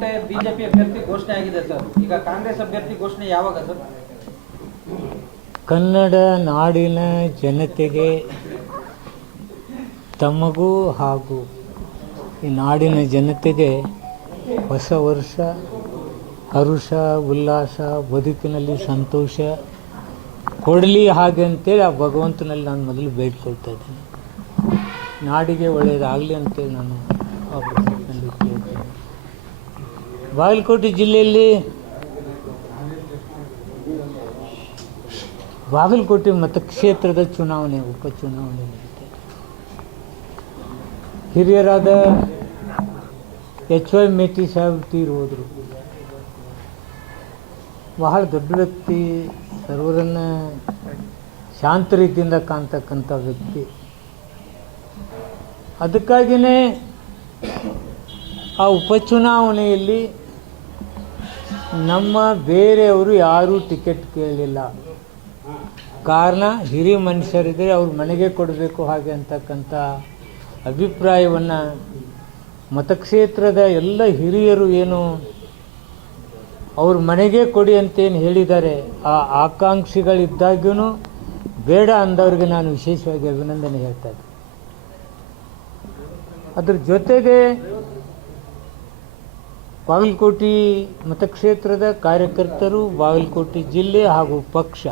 Bagalkot BJP ಅಭ್ಯರ್ಥಿ ಘೋಷಣೆ ಆಗಿದೆ ಸರ್. ಈಗ ಕಾಂಗ್ರೆಸ್ ಅಭ್ಯರ್ಥಿ ಘೋಷಣೆ ಯಾವಾಗ ಸರ್? ಕನ್ನಡ ನಾಡಿನ ಜನತೆಗೆ, ತಮಗೂ ಹಾಗೂ ಈ ನಾಡಿನ ಜನತೆಗೆ ಹೊಸ ವರ್ಷ ಹರುಷ ಉಲ್ಲಾಸ, ಬದುಕಿನಲ್ಲಿ ಸಂತೋಷ ಕೊಡಲಿ ಹಾಗೆ ಅಂತೇಳಿ ಆ ಭಗವಂತನಲ್ಲಿ ನಾನು ಮೊದಲು ಬೇಡ್ಕೊಳ್ತಾ ಇದ್ದೀನಿ. ನಾಡಿಗೆ ಒಳ್ಳೆಯದಾಗಲಿ ಅಂತೇಳಿ ನಾನು ಕೇಳ್ತೀನಿ. ಬಾಗಲಕೋಟೆ ಜಿಲ್ಲೆಯಲ್ಲಿ ಬಾಗಲಕೋಟೆ ಮತಕ್ಷೇತ್ರದ ಚುನಾವಣೆ, ಉಪಚುನಾವಣೆ ನಡೀತಾ ಇದೆ. ಹಿರಿಯರಾದ ಎಚ್ ವೈ ಮೇಟಿ ಸಾಹೇಬ್ ತೀರಿ ಹೋದರು. ಬಹಳ ದೊಡ್ಡ ವ್ಯಕ್ತಿ, ಸರ್ವರನ್ನು ಶಾಂತ ರೀತಿಯಿಂದ ಕಾಣ್ತಕ್ಕಂಥ ವ್ಯಕ್ತಿ. ಅದಕ್ಕಾಗಿಯೇ ಆ ಉಪಚುನಾವಣೆಯಲ್ಲಿ ನಮ್ಮ ಬೇರೆಯವರು ಯಾರೂ ಟಿಕೆಟ್ ಕೇಳಲಿಲ್ಲ. ಕಾರಣ ಹಿರಿಯ ಮನುಷ್ಯರಿದ್ದರೆ ಅವ್ರ ಮನೆಗೆ ಕೊಡಬೇಕು ಹಾಗೆ ಅಂತಕ್ಕಂಥ ಅಭಿಪ್ರಾಯವನ್ನು ಮತಕ್ಷೇತ್ರದ ಎಲ್ಲ ಹಿರಿಯರು ಏನು ಅವ್ರ ಮನೆಗೆ ಕೊಡಿ ಅಂತೇನು ಹೇಳಿದ್ದಾರೆ, ಆ ಆಕಾಂಕ್ಷಿಗಳಿದ್ದಾಗ್ಯೂ ಬೇಡ ಅಂದವ್ರಿಗೆ ನಾನು ವಿಶೇಷವಾಗಿ ಅಭಿನಂದನೆ ಹೇಳ್ತಾ ಇದ್ದೆ. ಅದ್ರ ಜೊತೆಗೆ ಬಾಗಲಕೋಟೆ ಮತಕ್ಷೇತ್ರದ ಕಾರ್ಯಕರ್ತರು, ಬಾಗಲಕೋಟೆ ಜಿಲ್ಲೆ ಹಾಗೂ ಪಕ್ಷ,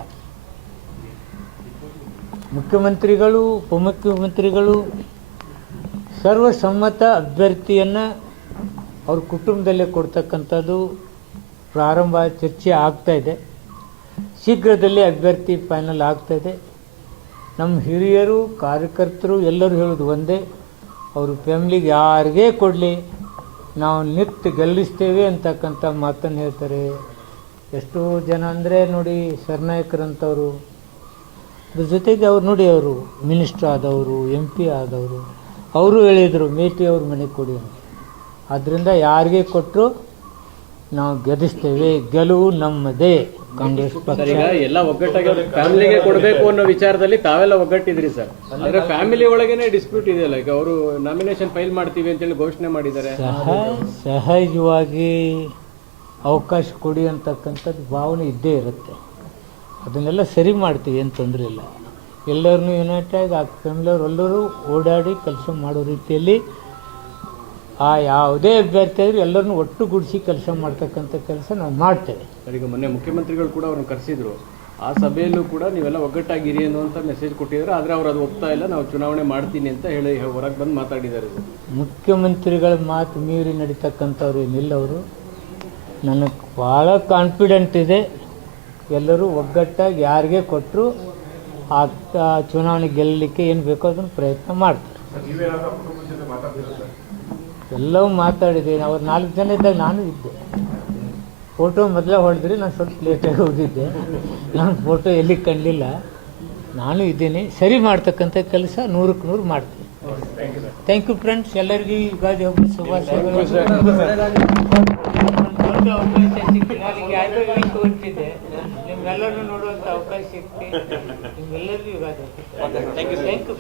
ಮುಖ್ಯಮಂತ್ರಿಗಳು, ಉಪಮುಖ್ಯಮಂತ್ರಿಗಳು ಸರ್ವಸಮ್ಮತ ಅಭ್ಯರ್ಥಿಯನ್ನು ಅವ್ರ ಕುಟುಂಬದಲ್ಲೇ ಕೊಡ್ತಕ್ಕಂಥದ್ದು ಪ್ರಾರಂಭ ಚರ್ಚೆ ಆಗ್ತಾಯಿದೆ. ಶೀಘ್ರದಲ್ಲೇ ಅಭ್ಯರ್ಥಿ ಫೈನಲ್ ಆಗ್ತಾಯಿದೆ. ನಮ್ಮ ಹಿರಿಯರು, ಕಾರ್ಯಕರ್ತರು ಎಲ್ಲರೂ ಹೇಳೋದು ಒಂದೇ, ಅವರು ಫ್ಯಾಮ್ಲಿಗೆ ಯಾರಿಗೇ ಕೊಡಲಿ ನಾವು ನಿತ್ಯ ಗೆಲ್ಲಿಸ್ತೇವೆ ಅಂತಕ್ಕಂಥ ಮಾತನ್ನು ಹೇಳ್ತಾರೆ. ಎಷ್ಟೋ ಜನ ಅಂದರೆ ನೋಡಿ, ಸರ್ನಾಯಕರಂಥವರು, ಅದ್ರ ಜೊತೆಗೆ ಅವ್ರು ನೋಡಿ, ಅವರು ಮಿನಿಸ್ಟರ್ ಆದವರು, MP ಆದವರು, ಅವರು ಹೇಳಿದರು ಮೇಟಿ ಅವ್ರ ಮನೆಗೆ ಕೊಡಿ ಅಂತ. ಆದ್ದರಿಂದ ಯಾರಿಗೆ ಕೊಟ್ಟರು ನಾವು ಗೆಲ್ಲಿಸ್ತೇವೆ, ಗೆಲುವು ನಮ್ಮದೇ. ಕಾಂಗ್ರೆಸ್ ಪಕ್ಷ ಎಲ್ಲ ಒಗ್ಗಟ್ಟಾಗಿ ಫ್ಯಾಮಿಲಿಗೆ ಕೊಡಬೇಕು ಅನ್ನೋ ವಿಚಾರದಲ್ಲಿ ತಾವೆಲ್ಲ ಒಗ್ಗಟ್ಟಿದ್ರಿ ಸರ್. ಅಂದ್ರೆ ಫ್ಯಾಮಿಲಿ ಒಳಗೇನೆ ಡಿಸ್ಪ್ಯೂಟ್ ಇದೆಯಲ್ಲ. ಈಗ ಅವರು ನಾಮಿನೇಷನ್ ಫೈಲ್ ಮಾಡ್ತೀವಿ ಅಂತೇಳಿ ಘೋಷಣೆ ಮಾಡಿದ್ದಾರೆ. ಸಹಜವಾಗಿ ಅವಕಾಶ ಕೊಡಿ ಅಂತಕ್ಕಂಥದ್ದು ಭಾವನೆ ಇದ್ದೇ ಇರುತ್ತೆ. ಅದನ್ನೆಲ್ಲ ಸರಿ ಮಾಡ್ತೀವಿ, ಏನು ತೊಂದರೆ ಇಲ್ಲ. ಎಲ್ಲರನ್ನೂ ಯುನೈಟೆಡ್ ಆ ಫ್ಯಾಮಿಲಿಯವ್ರು ಎಲ್ಲರೂ ಓಡಾಡಿ ಕೆಲಸ ಮಾಡೋ ರೀತಿಯಲ್ಲಿ ಆ ಯಾವುದೇ ಅಭ್ಯರ್ಥಿ ಆದರೂ ಎಲ್ಲರನ್ನೂ ಒಟ್ಟುಗೂಡಿಸಿ ಕೆಲಸ ಮಾಡ್ತಕ್ಕಂಥ ಕೆಲಸ ನಾವು ಮಾಡ್ತೇವೆ. ಈಗ ಮೊನ್ನೆ ಮುಖ್ಯಮಂತ್ರಿಗಳು ಕೂಡ ಅವ್ರನ್ನ ಕರೆಸಿದ್ರು. ಆ ಸಭೆಯಲ್ಲೂ ಕೂಡ ನೀವೆಲ್ಲ ಒಗ್ಗಟ್ಟಾಗಿರಿ ಅನ್ನುವಂಥ ಮೆಸೇಜ್ ಕೊಟ್ಟಿದ್ದಾರೆ. ಆದರೆ ಅವ್ರು ಅದು ಒಪ್ತಾ ಇಲ್ಲ, ನಾವು ಚುನಾವಣೆ ಮಾಡ್ತೀನಿ ಅಂತ ಹೇಳಿ ಹೊರಗೆ ಬಂದು ಮಾತಾಡಿದ್ದಾರೆ. ಮುಖ್ಯಮಂತ್ರಿಗಳ ಮಾತು ಮೀರಿ ನಡೀತಕ್ಕಂಥವ್ರು ಏನಿಲ್ಲ. ಅವರು ನನಗೆ ಭಾಳ ಕಾನ್ಫಿಡೆಂಟ್ ಇದೆ, ಎಲ್ಲರೂ ಒಗ್ಗಟ್ಟಾಗಿ ಯಾರಿಗೆ ಕೊಟ್ಟರು ಆ ಚುನಾವಣೆ ಗೆಲ್ಲಲಿಕ್ಕೆ ಏನು ಬೇಕೋ ಅದನ್ನು ಪ್ರಯತ್ನ ಮಾಡ್ತಾರೆ. ಎಲ್ಲವೂ ಮಾತಾಡಿದ್ದೀನಿ. ಅವ್ರು 4 ಜನ ಇದ್ದಾಗ ನಾನು ಇದ್ದೆ. ಫೋಟೋ ಮೊದಲೇ ಹೊಡೆದ್ರಿ, ನಾನು ಸ್ವಲ್ಪ ಲೇಟಾಗಿ ಹೋಗಿದ್ದೆ. ನಾನು ಫೋಟೋ ಎಲ್ಲಿ ಕಂಡಿಲ್ಲ, ನಾನು ಇದ್ದೀನಿ. ಸರಿ ಮಾಡ್ತಕ್ಕಂಥ ಕೆಲಸ 100ಕ್ಕೆ 100 ಮಾಡ್ತೀನಿ. Thank you friends. ಎಲ್ಲರಿಗೂ ಯುಗಾದಿ ಹಬ್ಬದ ಶುಭಾಶಯಗಳು. ನಿಮ್ಮೆಲ್ಲರೂ ನೋಡುವಂಥ ಅವಕಾಶ ಸಿಕ್ತಿ. ನಿಮ್ಮೆಲ್ಲರಿಗೂ ಯುಗಾದಿ. Thank you friends.